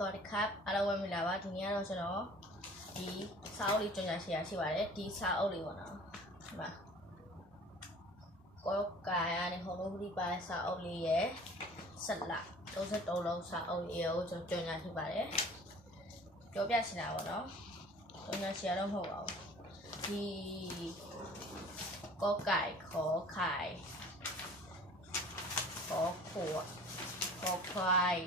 တော်ဒီကပ်အားလုံးပဲမင်္ဂလာပါဒီနေ့ကတော့ကျွန်တော်ဒီစာအုပ်လေးကြော်ညာရှယ်ရှိပါတယ်ဒီစာအုပ်လေးပေါ့နော်ဒီမှာကောကာရနဲ့ဟောလို့ဒီပါစာအုပ်လေးရဲ့ဆက်လာ33လုံးစာအုပ်လေးကိုကျွန်တော်ကြော်ညာရှိပါတယ်ပြောပြချင်တာပေါ့နော်ကြော်ညာရှယ်တော့မဟုတ်ပါဘူးဒီကောကိုင်ခေါ်ခိုင်ခေါ်ခိုးခေါ်ခွိုင်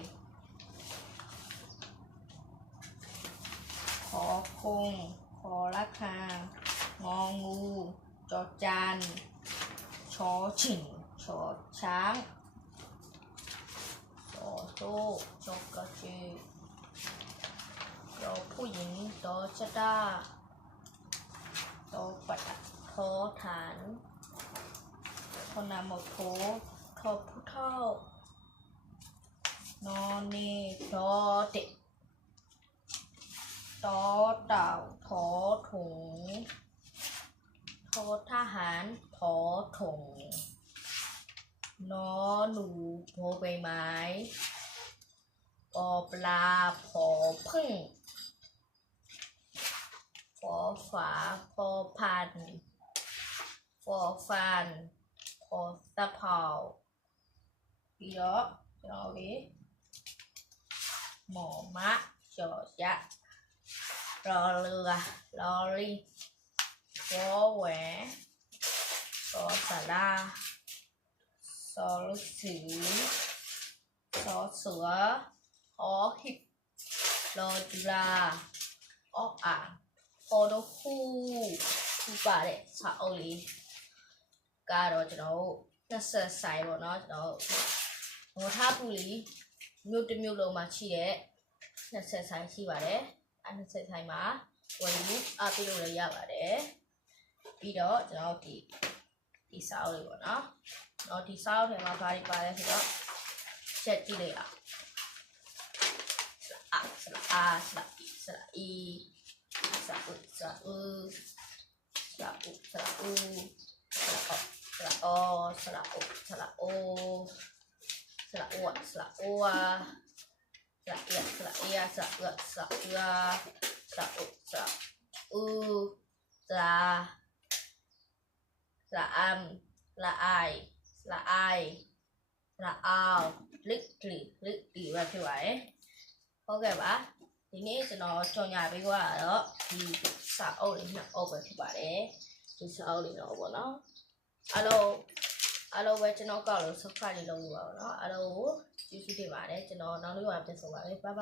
ขอคงขอละคางองูจอจานชอฉิงชอช้างชอโซ่ชอกระชือยอผู้หญิงตอชะดาตอปัดทอฐานทอนามโถทอผู้เท่านอนเนทอเด็กตอเต่าถอถุงทอทหารถอถุงนอหนูโพใบไม้ปอปลาผอพึ่งฟอฝาพอพันฟอฟันพอตะเภาปีเนาะเอาดิหมอมะจอยะรอเรือรอลิงวอแหวนสอสาราสอลูกเสือสอเสือหอหิบรอจุฬาออ่างพอดคู่คู่ป่าเด็กสาวลีการเราจะเอาน่าเสียใจบ่เนาะเราหัวท่าปุลีมิวต์มิวต์ลงมาชี้เด็กน่าเสียใจชี้บ่าเด็กอันนี้ใส่ไทยมาวันนี้อาไปดูเลยยากเลยปีเดียวจะเอาที่สาวเลยก่อนนะเอาที่สาวเนี่ยมาพาไปเลยสิครับเสร็จที่เลยอ่ะสละสละอีสละอีสละอุสละอืสละอุสละอูสละอสละอสละโอสละอวสละอัวสละเอียสละเอียสละเอือสละเอือสละอุสละอูสละสละอัมสละไอสละไอสละอาวลิกลีแบบที่ไหวโอเคปะทีนี้จะนอนจงยาไปว่าแล้วที่สาวเอาเลยนะเอาไปที่บ้านเลยที่สาวเลยเนาะบ่เนาะအားလုံးပဲကျွန်တော်ကောက်လို့ subscribe လုပ်လို့ပါเนาะအားလုံးကိုကျေးဇူးတင်ပါတယ်ကျွန်တော်နောက်နေ့မှပြန်ဆုံပါမယ်